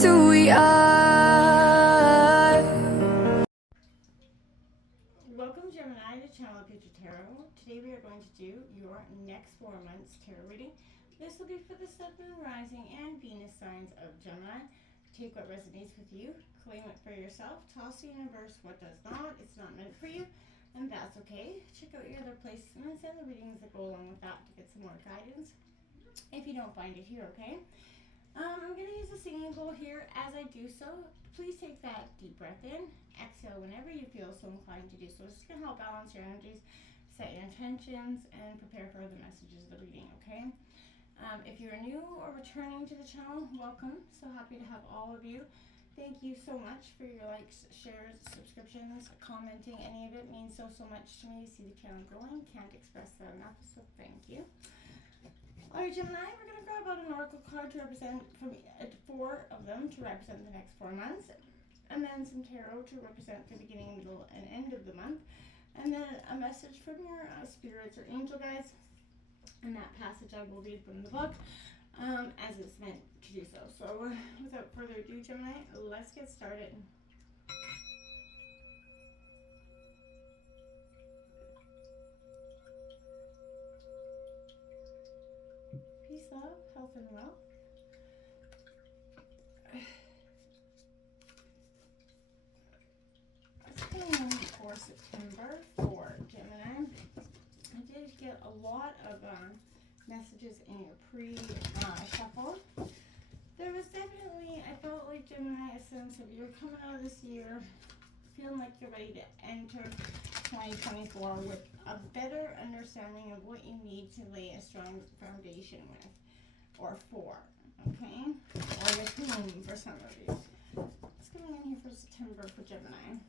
just who we are. Welcome, Gemini, to Channel Picture Tarot. Today we are going to do your next 4 months tarot reading. This will be for the Sun, Moon, Rising, and Venus signs of Gemini. Take what resonates with you, claim it for yourself, toss the universe what does not. It's not meant for you, and that's okay. Check out your other placements and the readings that go along with that to get some more guidance if you don't find it here, okay? I'm going to use a singing bowl here. As I do so, please take that deep breath in. Exhale whenever you feel so inclined to do so. It's just going to help balance your energies, set your intentions, and prepare for the messages of the reading, okay? If you're new or returning to the channel, welcome. So happy to have all of you. Thank you so much for your likes, shares, subscriptions, commenting. Any of it means so much to me to see the channel growing. Can't express that enough, so thank you. Alright, Gemini, we're going to grab out an oracle card to represent, from 4 of them to represent the next 4 months, and then some tarot to represent the beginning, middle, and end of the month, and then a message from your spirits or angel guides, and that passage I will read from the book as it's meant to do so. So without further ado, Gemini, let's get started. Peace, love, health, and wealth. It's coming for September for Gemini. I did get a lot of messages in your pre-shuffle. There was definitely, I felt like Gemini, a sense of you're coming out of this year feeling like you're ready to enter 2024 with a better understanding of what you need to lay a strong foundation with, or for, okay? Or with whom for some of you. What's coming in here for September for Gemini?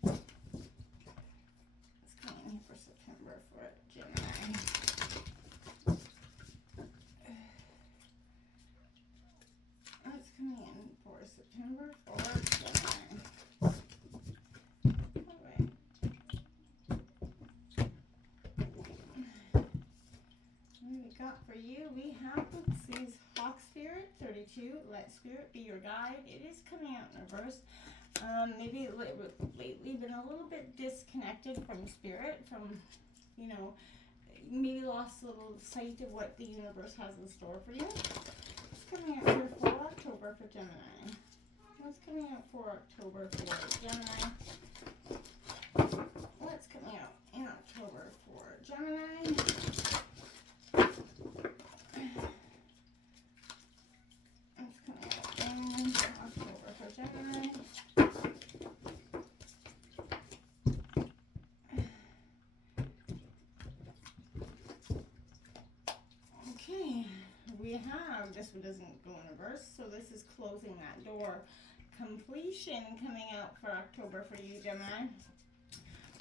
What's coming in here for September for Gemini? What's coming in for September for Gemini? Alright. What we got for you? We have Mths Hawk Spirit 32. Let Spirit be your guide. It is coming out in reverse. Maybe lately been a little bit disconnected from Spirit, from, you know, maybe lost a little sight of what the universe has in store for you. What's coming out here for October for Gemini? What's coming out for October for Gemini? What's coming out in October for Gemini? What's coming out in October for Gemini? Okay, we have, this one doesn't go in reverse, so this is closing that door. Completion coming out for October for you, Gemini.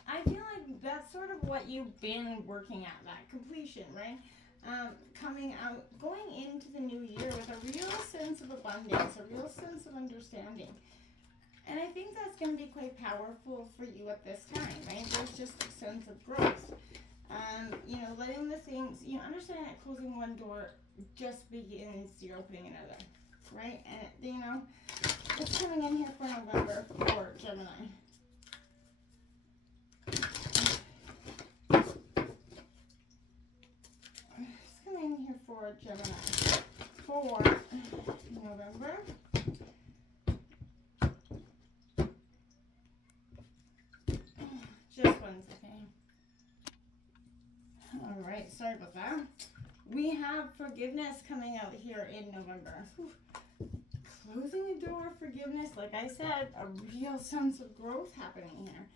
I feel like that's sort of what you've been working at, that completion, right? Coming out, going into the new year with a real sense of abundance, a real sense of understanding. And I think that's going to be quite powerful for you at this time, right? There's just a sense of growth. You know, letting the things, you understand that closing one door just begins your opening another, right? And, you know, it's coming in here for November for Gemini. It's coming in here for Gemini for November. Just one second. All right, sorry about that. We have forgiveness coming out here in November. Whew. Closing the door, forgiveness, like I said, a real sense of growth happening here.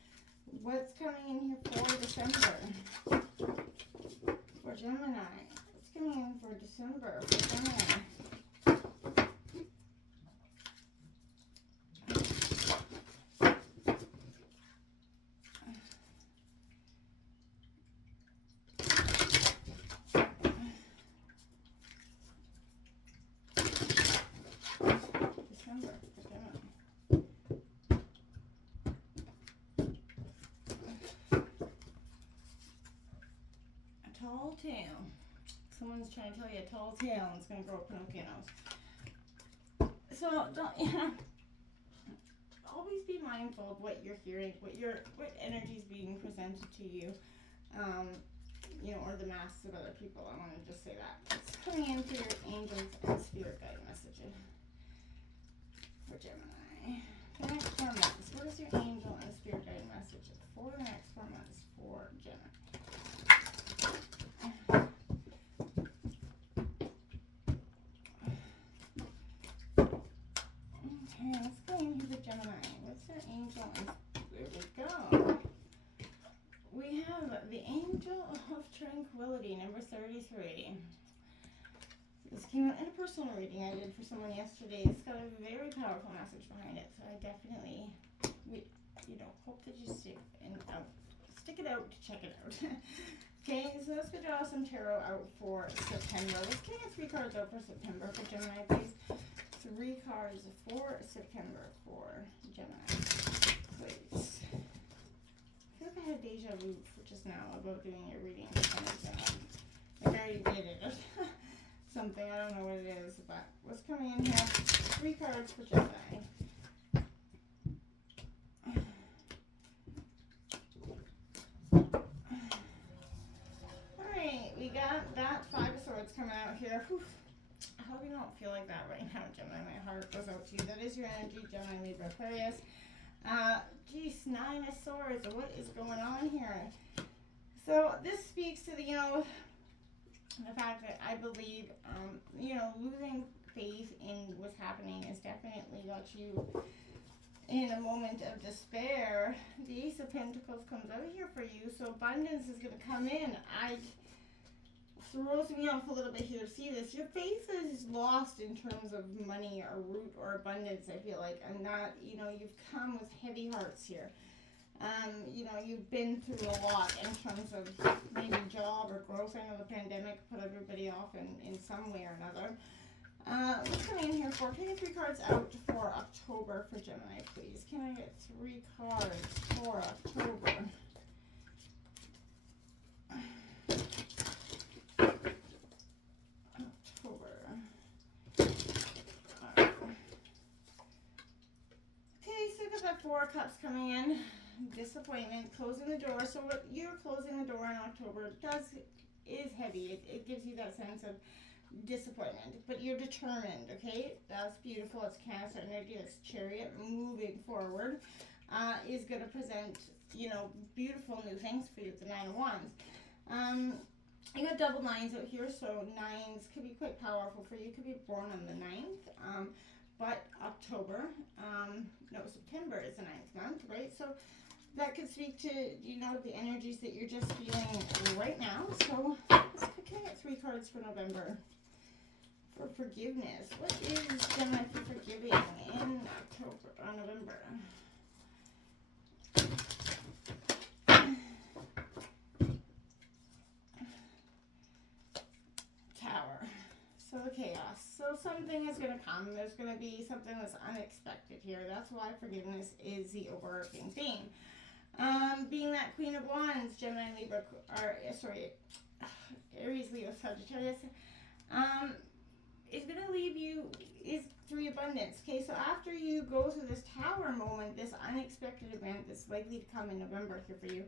What's coming in here for December? For Gemini. What's coming in for December for Gemini? Tall tale. Someone's trying to tell you a tall tale and it's going to grow a Pinocchio nose. So don't, always be mindful of what you're hearing, what energy is being presented to you, or the masses of other people. I want to just say that. It's coming in for your angels and spirit guide messages for Gemini. For the next 4 months, what is your angel and spirit guide message for the next 4 months for Gemini? Okay, let's go in here with Gemini. What's their angel and there we go. We have the angel of tranquility, number 33. This came out in a personal reading I did for someone yesterday. It's got a very powerful message behind it, so I definitely, hope that you stick it out to check it out. Okay, so let's go draw some tarot out for September. Let's get 3 cards out for September for Gemini, please. 3 cards for September for Gemini, please. I feel like I had deja vu just now about doing your reading. I already did it. Something, I don't know what it is, but what's coming in here? 3 cards for Gemini. Alright, we got that 5 of Swords coming out here. Whew. I hope you don't feel like that right now, Gemini. My heart goes out to you. That is your energy, Gemini, Libra, Aquarius. Geez, 9 of Swords. What is going on here? So this speaks to the fact that I believe, losing faith in what's happening has definitely got you in a moment of despair. The Ace of Pentacles comes out here for you, so abundance is going to come in. Throws me off a little bit here to see this. Your faith is lost in terms of money or root or abundance, I feel like. And not, you've come with heavy hearts here. You've been through a lot in terms of maybe job or growth. I know the pandemic put everybody off in some way or another. What's coming in here for? Can I get 3 cards out for October for Gemini, please? Can I get 3 cards for October? Got 4 cups coming in. Disappointment, closing the door. So what you're closing the door in October is heavy. It gives you that sense of disappointment, but you're determined. Okay, that's beautiful. It's Cancer energy. It's Chariot moving forward. Is going to present beautiful new things for you. The 9 of Wands. You got double 9s out here, so 9s could be quite powerful for you. You could be born on the 9th. But October, September is the 9th month, right? So that could speak to, the energies that you're just feeling right now. So can I get 3 cards for November? For forgiveness. What is Gemini for forgiving in November? Tower. So the chaos. So something is going to come. There's going to be something that's unexpected here. That's why forgiveness is the overarching theme. Being that Queen of Wands, Gemini, Libra, Aries, Leo, Sagittarius, is going to leave you, is 3 abundance. Okay, so after you go through this Tower moment, this unexpected event that's likely to come in November here for you,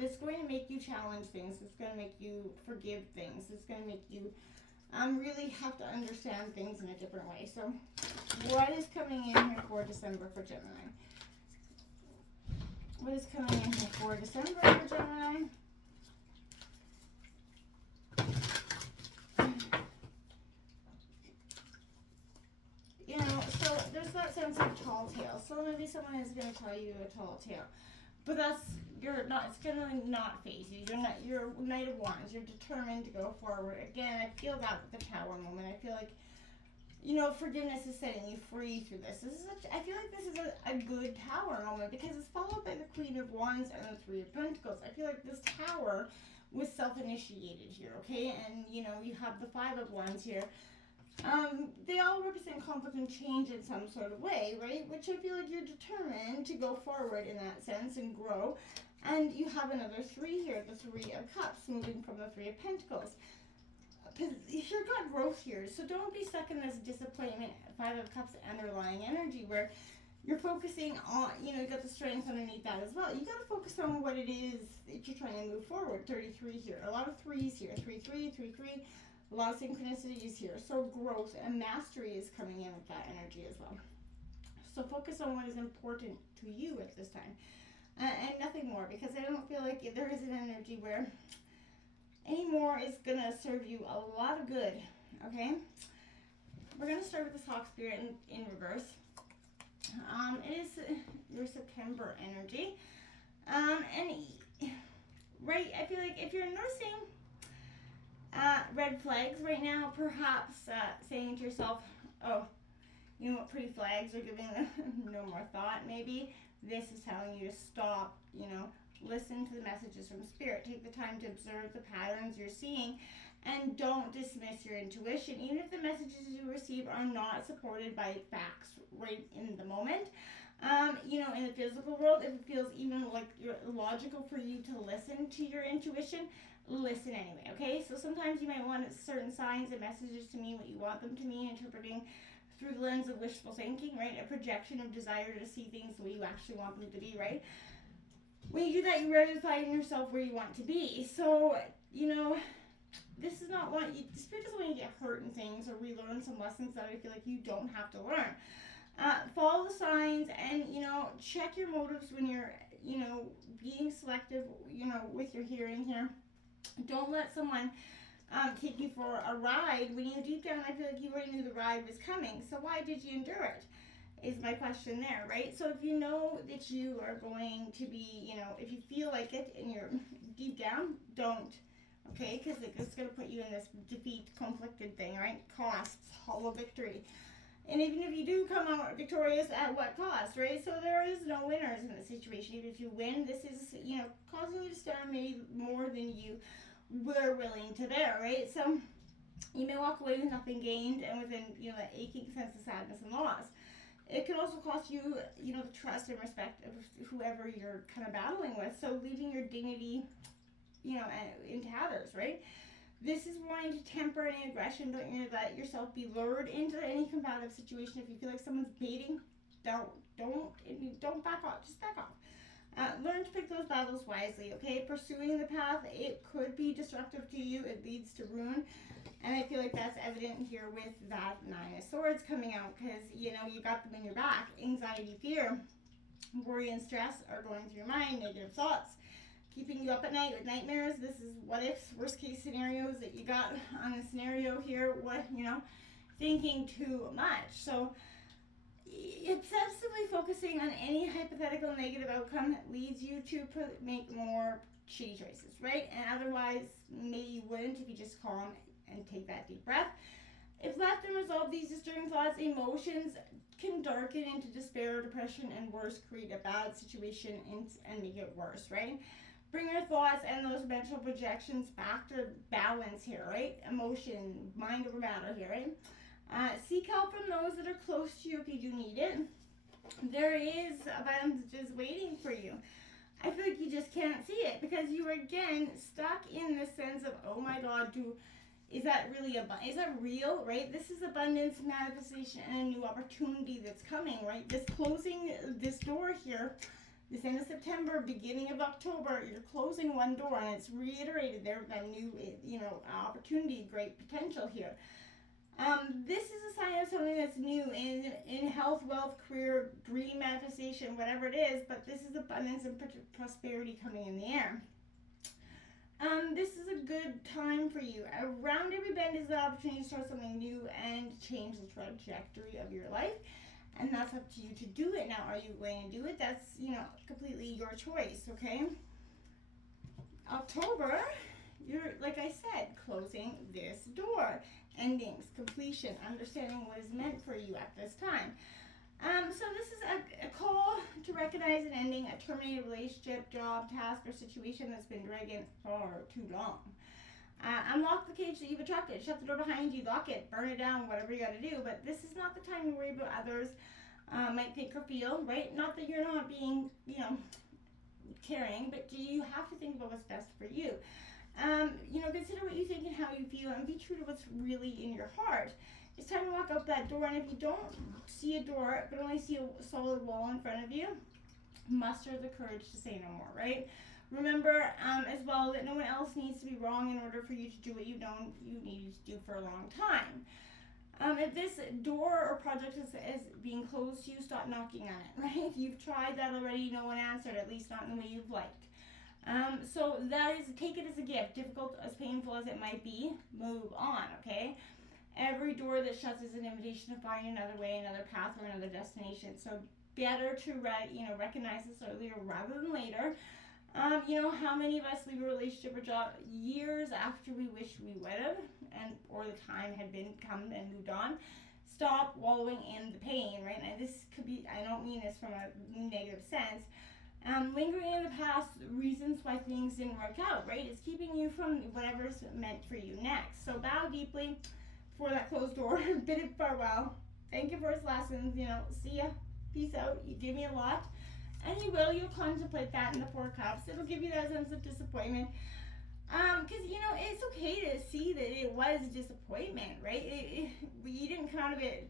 that's going to make you challenge things. It's going to make you forgive things. It's going to make you really have to understand things in a different way. So what is coming in here for December for Gemini? What is coming in here for December for Gemini? So there's that sense of tall tale. So maybe someone is going to tell you a tall tale. But it's gonna not phase you. You're Knight of Wands. You're determined to go forward. Again, I feel that with the Tower moment. I feel like, forgiveness is setting you free through this. I feel like this is a good Tower moment because it's followed by the Queen of Wands and the 3 of Pentacles. I feel like this Tower was self-initiated here, okay? And, you have the 5 of Wands here. They all represent conflict and change in some sort of way, right? Which I feel like you're determined to go forward in that sense and grow. And you have another 3 here, the 3 of Cups, moving from the 3 of Pentacles. you've got growth here, so don't be stuck in this disappointment, Five of Cups underlying energy where you're focusing on, you got the strength underneath that as well. You got to focus on what it is that you're trying to move forward. 33 here, a lot of threes here, 3-3, 3-3, a lot of synchronicities here. So growth and mastery is coming in with that energy as well. So focus on what is important to you at this time, and nothing more, because I don't feel like there is an energy where any more is going to serve you a lot of good, okay? We're going to start with this Hawk Spirit in reverse. It is your September energy. Right, I feel like if you're nursing red flags right now, perhaps saying to yourself, oh, you know what, pretty flags are giving them no more thought, maybe. This is telling you to stop, listen to the messages from Spirit. Take the time to observe the patterns you're seeing, and don't dismiss your intuition, even if the messages you receive are not supported by facts right in the moment. In the physical world, if it feels even like logical for you to listen to your intuition, listen anyway, okay? So sometimes you might want certain signs and messages to mean what you want them to mean, interpreting through the lens of wishful thinking, right? A projection of desire to see things the way you actually want them to be, right? When you do that, you rarely find yourself where you want to be. So, this is not what the Spirit doesn't want you to get hurt in things or relearn some lessons that I feel like you don't have to learn. Follow the signs and, check your motives when you're, being selective, with your hearing here. Don't let someone take you for a ride when deep down I feel like you already knew the ride was coming. So why did you endure it? Is my question there, right? So if you know that you are going to be, if you feel like it and you're deep down, don't. Okay, because it's going to put you in this defeat, conflicted thing, right? Costs, hollow victory. And even if you do come out victorious, at what cost, right? So there is no winners in this situation. Even if you win, this is, causing you to stand maybe more than you were willing to bear, right? So you may walk away with nothing gained and with an, that aching sense of sadness and loss. It can also cost you, the trust and respect of whoever you're kind of battling with. So leaving your dignity, in tatters, right? This is wanting to temper any aggression. Don't let yourself be lured into any combative situation. If you feel like someone's baiting, don't back off. Just back off. Learn to pick those battles wisely, okay? Pursuing the path, it could be destructive to you. It leads to ruin. And I feel like that's evident here with that Nine of Swords coming out, because, you got them in your back. Anxiety, fear, worry, and stress are going through your mind. Negative thoughts, keeping you up at night with nightmares. This is what ifs, worst case scenarios that you got on a scenario here. Thinking too much. So obsessively focusing on any hypothetical negative outcome leads you to make more shitty choices, right? And otherwise, maybe you wouldn't if you just calm and take that deep breath. If left unresolved, these disturbing thoughts, emotions can darken into despair, depression, and worse, create a bad situation and make it worse, right? Bring your thoughts and those mental projections back to balance here, right? Emotion, mind over matter here, right? Seek help from those that are close to you if you do need it. There is abundance just waiting for you. I feel like you just can't see it because you are, again, stuck in the sense of, oh my God, is that really is that real, right? This is abundance, manifestation, and a new opportunity that's coming, right? This closing this door here, this end of September, beginning of October, you're closing one door, and it's reiterated there, that new, opportunity, great potential here. This is a sign of something that's new in health, wealth, career, dream manifestation, whatever it is, but this is abundance and prosperity coming in the air. This is a good time for you. Around every bend is the opportunity to start something new and change the trajectory of your life. And that's up to you to do it. Now, are you going to do it? That's, completely your choice, okay? October, you're, like I said, closing this door. Endings, completion, understanding what is meant for you at this time. So this is a call to recognize an ending, a terminated relationship, job, task, or situation that's been dragging far too long. Unlock the cage that you've attracted. Shut the door behind you, lock it, burn it down, whatever you got to do. But this is not the time to worry about others might think or feel, right? Not that you're not being, caring, but you have to think about what's best for you. Consider what you think and how you feel and be true to what's really in your heart. It's time to walk out that door, and if you don't see a door but only see a solid wall in front of you, muster the courage to say no more, right? Remember as well that no one else needs to be wrong in order for you to do what you know you need to do for a long time. If this door or project is being closed to you, stop knocking on it, right? If you've tried that already, no one answered, at least not in the way you've liked. So that is, take it as a gift, difficult, as painful as it might be, move on, okay? Every door that shuts is an invitation to find another way, another path, or another destination. So better to recognize this earlier rather than later. How many of us leave a relationship or job years after we wish we would have, or the time had come and moved on? Stop wallowing in the pain, right? And this could be, I don't mean this from a negative sense. Lingering in the past, reasons why things didn't work out, right? It's keeping you from whatever's meant for you next. So bow deeply for that closed door, bid it farewell. Thank you for his lessons, see ya, peace out, you give me a lot. And you'll contemplate that in the Four Cups. It'll give you that sense of disappointment. Because, it's okay to see that it was a disappointment, right? You didn't come out of it,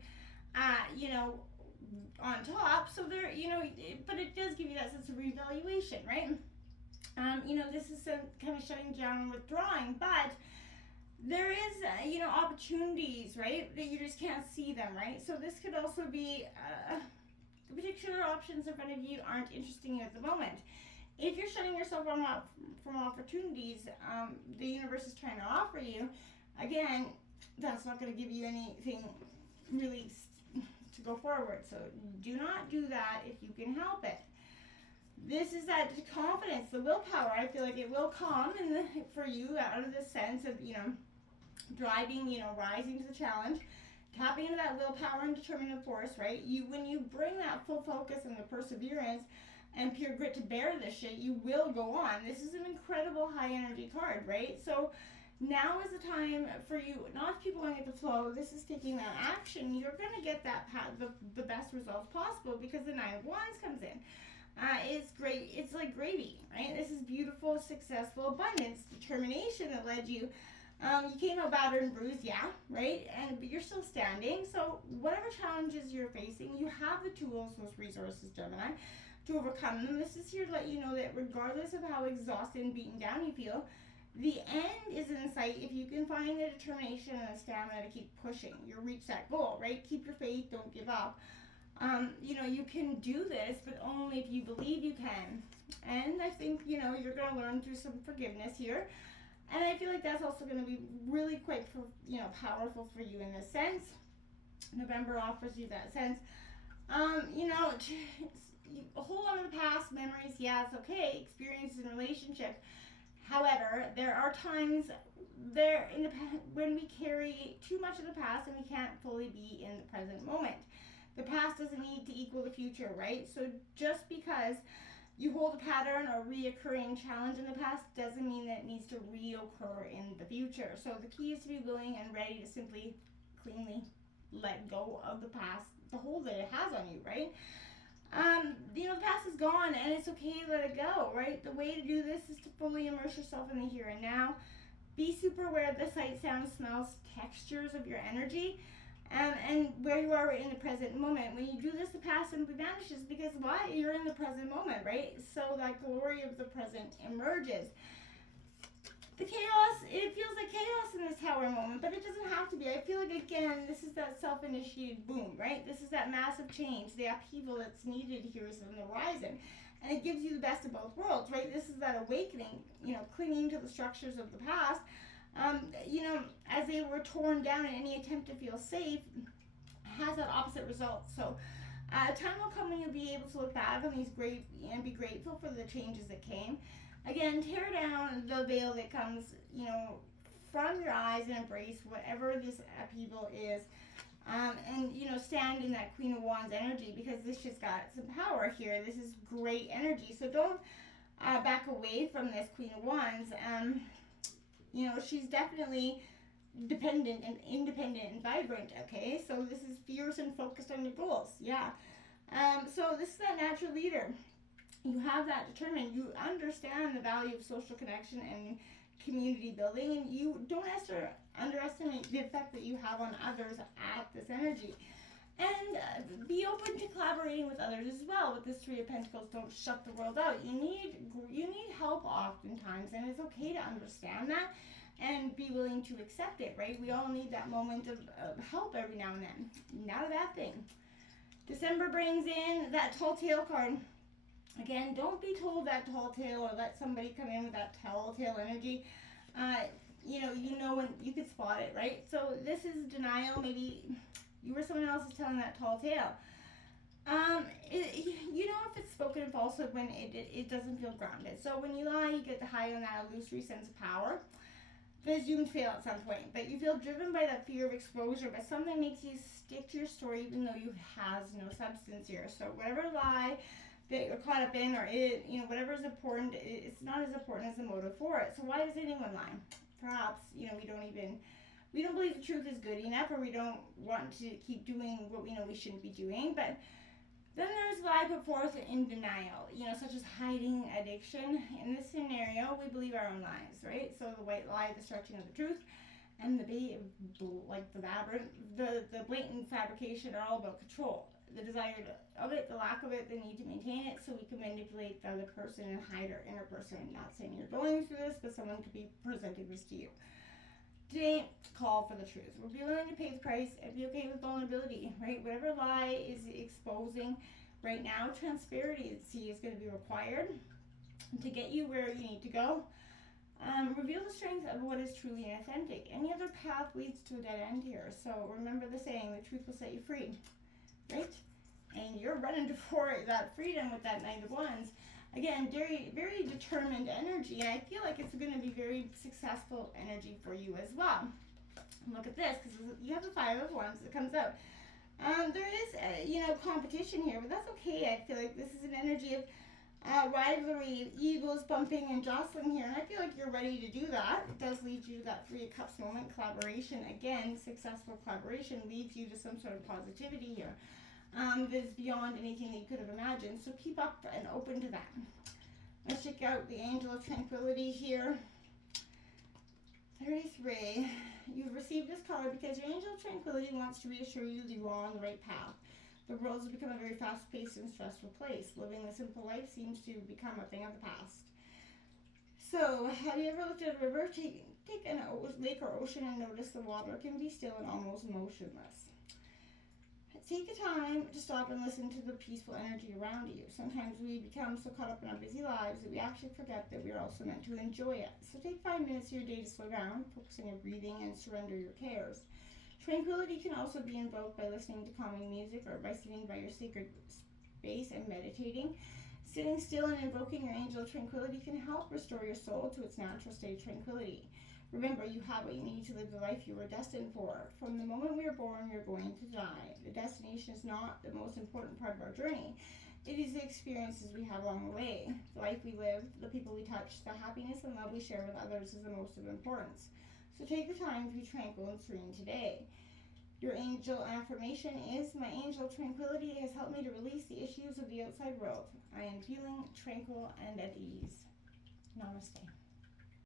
on top. So there, but it does give you that sense of reevaluation, right? This is kind of shutting down and withdrawing, but there is, opportunities, right? That you just can't see them, right? So this could also be, the particular options in front of you aren't interesting you at the moment. If you're shutting yourself from opportunities the universe is trying to offer you, again, that's not going to give you anything really to go forward. So do not do that if you can help it. This is that confidence, the willpower. I feel like it will come for you out of the sense of, driving, rising to the challenge. Tapping into that willpower and determinative force, right? When you bring that full focus and the perseverance and pure grit to bear this shit, you will go on. This is an incredible high energy card, right? So now is the time for you not to keep going with the flow. This is taking that action. You're going to get that the best results possible because the Nine of Wands comes in. It's great. It's like gravy, right? This is beautiful, successful abundance, determination that led you. You came out battered and bruised, yeah, right? But you're still standing. So whatever challenges you're facing, you have the tools, those resources, Gemini, to overcome them. This is here to let you know that regardless of how exhausted and beaten down you feel, the end is in sight if you can find the determination and the stamina to keep pushing. You'll reach that goal, right? Keep your faith, don't give up. You can do this, but only if you believe you can. And I think, you're going to learn through some forgiveness here. And I feel like that's also going to be really quite, powerful for you in this sense. November offers you that sense. Hold on to the past memories. Yeah, it's okay. Experiences in relationship. However, there are times when we carry too much of the past and we can't fully be in the present moment. The past doesn't need to equal the future, right? So just because you hold a pattern or reoccurring challenge in the past doesn't mean that it needs to reoccur in the future. So the key is to be willing and ready to simply cleanly let go of the past, the hold that it has on you, right? The past is gone and it's okay to let it go, right? The way to do this is to fully immerse yourself in the here and now. Be super aware of the sight, sounds, smells, textures of your energy. And where you are in the present moment. When you do this, the past simply vanishes because why? You're in the present moment, right? So that glory of the present emerges. The chaos, it feels like chaos in this Tower moment, but it doesn't have to be. I feel like, again, this is that self-initiated boom, right? This is that massive change. The upheaval that's needed here is on the horizon. And it gives you the best of both worlds, right? This is that awakening, clinging to the structures of the past. As they were torn down in any attempt to feel safe, has that opposite result. So time will come when you'll be able to look back on these and be grateful for the changes that came. Again, tear down the veil that comes, from your eyes and embrace whatever this upheaval is. And stand in that Queen of Wands energy because this just got some power here. This is great energy. So don't back away from this Queen of Wands. She's definitely dependent and independent and vibrant, okay? So this is fierce and focused on your goals, yeah. So this is that natural leader. You have that determined. You understand the value of social connection and community building, and you don't underestimate the effect that you have on others at this energy. And be open to collaborating with others as well. With this Three of Pentacles, don't shut the world out. You need help oftentimes, and it's okay to understand that and be willing to accept it, right? We all need that moment of help every now and then. Not a bad thing. December brings in that tall tale card. Again, don't be told that tall tale or let somebody come in with that tall tale energy. You know when you could spot it, right? So this is denial. Maybe you or someone else is telling that tall tale. You know if it's spoken in falsehood when it doesn't feel grounded. So when you lie, you get the high on that illusory sense of power. The assumed fail at some point, but you feel driven by that fear of exposure, but something makes you stick to your story even though you has no substance here. So whatever lie that you're caught up in, or whatever is important, it's not as important as the motive for it. So why does anyone lie? Perhaps, we don't believe the truth is good enough, or we don't want to keep doing what we know we shouldn't be doing. But then there's lie put forth in denial, such as hiding addiction. In this scenario, we believe our own lies, right? So the white lie, the stretching of the truth, and the blatant fabrication are all about control. The desire of it, the lack of it, the need to maintain it so we can manipulate the other person and hide our inner person. I'm not saying you're going through this, but someone could be presenting this to you. Today, call for the truth. We'll be willing to pay the price and be okay with vulnerability, right? Whatever lie is exposing right now, transparency is going to be required to get you where you need to go. Reveal the strength of what is truly authentic. Any other path leads to a dead end here. So remember the saying, the truth will set you free, right? And you're running for that freedom with that Knight of Wands. Again, very, very determined energy, and I feel like it's going to be very successful energy for you as well. Look at this, because you have the Five of Wands that comes out. There is, competition here, but that's okay. I feel like this is an energy of rivalry, egos bumping and jostling here, and I feel like you're ready to do that. It does lead you to that Three of Cups moment. Collaboration, again, successful collaboration leads you to some sort of positivity here. That is beyond anything that you could have imagined. So keep up and open to that. Let's check out the Angel of Tranquility here. 33. You've received this card because your Angel of Tranquility wants to reassure you that you are on the right path. The world has become a very fast-paced and stressful place. Living a simple life seems to become a thing of the past. So, have you ever looked at a river? Take a lake or ocean and notice the water can be still and almost motionless. Take the time to stop and listen to the peaceful energy around you. Sometimes we become so caught up in our busy lives that we actually forget that we are also meant to enjoy it. So take 5 minutes of your day to slow down, focus on your breathing, and surrender your cares. Tranquility can also be invoked by listening to calming music or by sitting by your sacred space and meditating. Sitting still and invoking your Angel of Tranquility can help restore your soul to its natural state of tranquility. Remember, you have what you need to live the life you were destined for. From the moment we are born, we are going to die. The destination is not the most important part of our journey. It is the experiences we have along the way. The life we live, the people we touch, the happiness and love we share with others is the most of importance. So take the time to be tranquil and serene today. Your angel affirmation is, my angel of tranquility has helped me to release the issues of the outside world. I am feeling tranquil and at ease. Namaste.